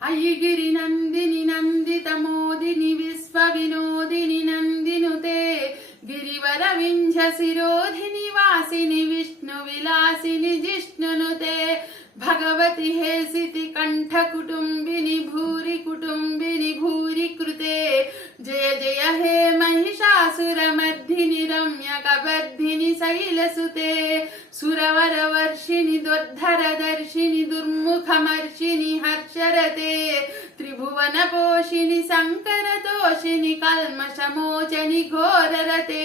अयिगिरि नंदिनि नंदित मोदिनि विश्व विनोदिनि नंदिनुते गिरिवर विंश शिरोधिनि वासिनि विष्णु विलासिनि जिष्णुनुते भगवति हेसिति कंठ कुटुंबिनि भूरि कृते जय जय हे महिषासुरमर्दिनि रम्यकवर्धिनि शैलसुते सुरवर वर्षिणि दुर्धर दर्शिनि दुर्मुखमर्षिनि हर्षरते त्रिभुवन पोषिणि शंकर तोषिनि कल्मषमोचनि घोररते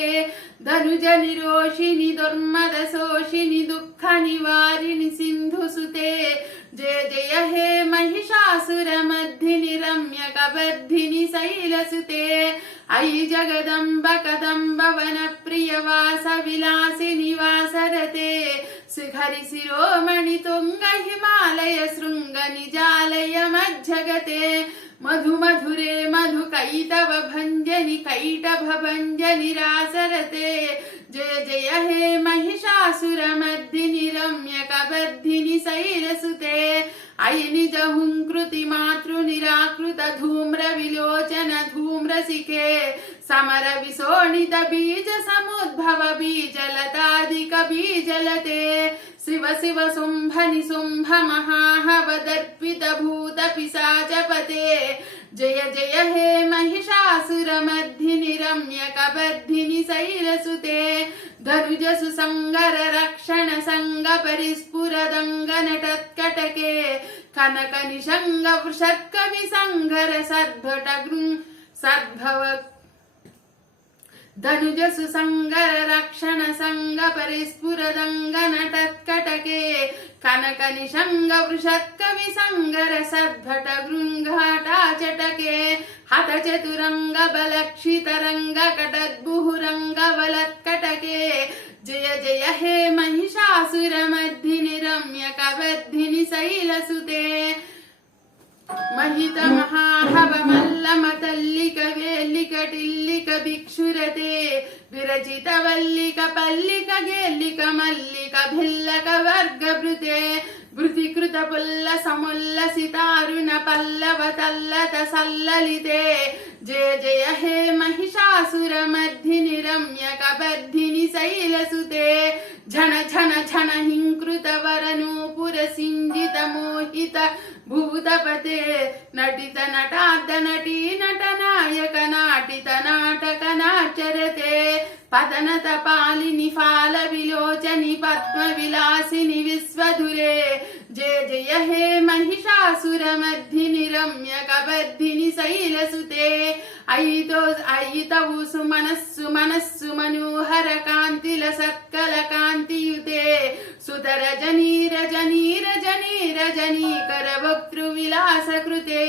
धनुज निरोषिनि दुर्मद शोषिनि दुःख निवारिणि सिंधुसुते जय जय हे महिषासुरमर्दिनि रम्यकवर्धिनि शैलसुते अयि जगदम्ब कदम्ब वन प्रिय वास विलासिनि वासरते शिखरि शिरोमणि तुंग हिमालय शृंग निजालय मज्जगते मधु मधुरे मधु कैटव भंजनि कैटभ भंजनि रासरते जय जय हे महिषासुरमर्दिनि रम्यकवर्धिनि शैलसुते अयि निज हुंकृति मातृ निराकृत धूम्र विलोचन धूम्रसिके समर विशोणित बीज समुद्भव बीजलतादिक बीजलते शिव शिव शुंभ निशुंभ महाहवदर्पित भूत पिशाचपते जय जय हे महिषासुरमर्दिनि रम्यकवर्धिनि शैलसुते धनुज सुसंगर रक्षण संग परिस्फुरदंगन तत्कटके कनक निशंग वृषर्क विसंगर सद्भट सद्भव धनुज सुसंगर रक्षण संग परिस्फुरदंगन तत्कटके कनक निशंग वृषर्क विसंगर सद्भट गृंघाटाचटके हत चतुरंग बलक्षित रंग कटद्भुरंग बलत्कटके जय जय हे महिषासुरमर्दिनि रम्यकवर्धिनि शैलसुते महित महाहव मल्ल मतल्लिक वेल्लिक टिल्लिक भिक्षुरते विरचित वल्लिक पल्लिक गेल्लिक मल्लिक भिल्लक वर्गभृते भृतिकृत पुल्ल समुल्लसितारुण पल्लव तल्लत सल्ललिते जय जय हे महिषासुरमर्दिनि रम्यकवर्धिनि शैलसुते झन झन झन हिंकृत वरनूपुर सिंजित मोहित भूतपते नटित नटार्द नटी नटनायक नाटित नाटक नाचरते पतनत पालिनि फाल विलोचनि पद्म विलासिनि विश्वधुरे जय जय हे महिषासुरमर्दिनि रम्यकवर्धिनि शैलसुते अयितवु सुमनस्सु मनस्सु मनोहर कान्तिल सत्कल कान्तियुते सुतर रजनी रजनी रजनी रजनी कर वक्तृ विलास कृते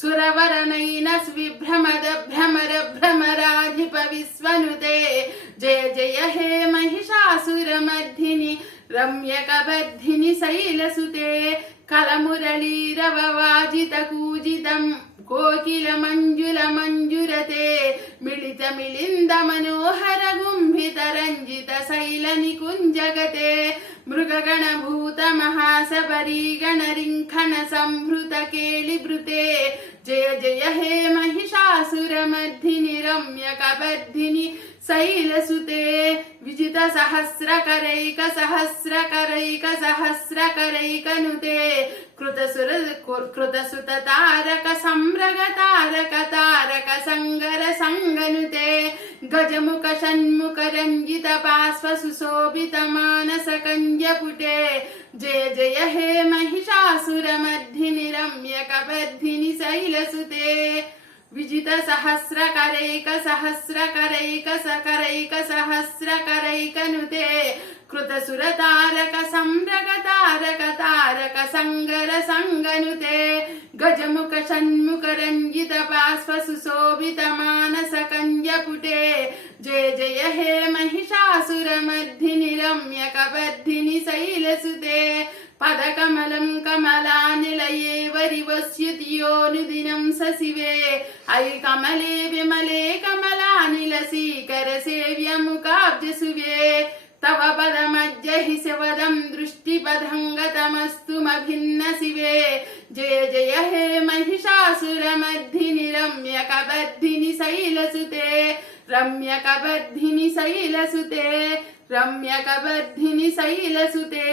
सुरवर नयन विभ्रमद भ्रमर भ्रमराधिप विश्वनुते जय जय हे महिषासुरमर्दिनि रम्यकवर्धिनि शैलसुते कलमुरलीरव वाजित कूजितं कोकिल मंजुल मंजुरते मिलित मिलिंद मनोहर गुंभित रंजित शैल निकुंजगते मृगगण भूत महासबरी गण रिंखन संभृत केलिभृते जय जय हे महिषासुरमर्दिनि रम्यकवर्धिनि शैलसुते विजित सहस्रकरैक सहस्रकरैक सहस्रकरैकनुते कृतसुत तारक सम्रग तारक तारक संगर संगनुते गजमुख षण्मुख रंजित पार्श्व सुशोभित मानस कंजपुटे जय जय हे महिषासुरमर्दिनि रम्यकवर्धिनि शैलसुते विजित सहस्रकरैक सहस्रकरैक सकरैक सहस्रकरैकनुते कृतसुर तारक सम्रग तारक तारक संगर संगनुते गजमुख षण्मुख रंजित पार्श्व सुशोभित मानस कंजपुटे जय जय हे महिषासुरमर्दिनि रम्यकवर्धिनि शैलसुते पदकमलं कमलानिलये वरिवस्युतियोनुदिनं सशिवे अयि कमले विमले कमलानिलसीकर सेव्यमुखाब्जसुवे तव पदमज्जहि शिवदं दृष्टिपथंगतमस्तु मभिन्न शिवे जय जय हे महि महिषासुरमर्दिनि रम्यकवर्धिनि शैलसुते रम्यकवर्धिनि शैलसुते रम्यकवर्धिनि शैलसुते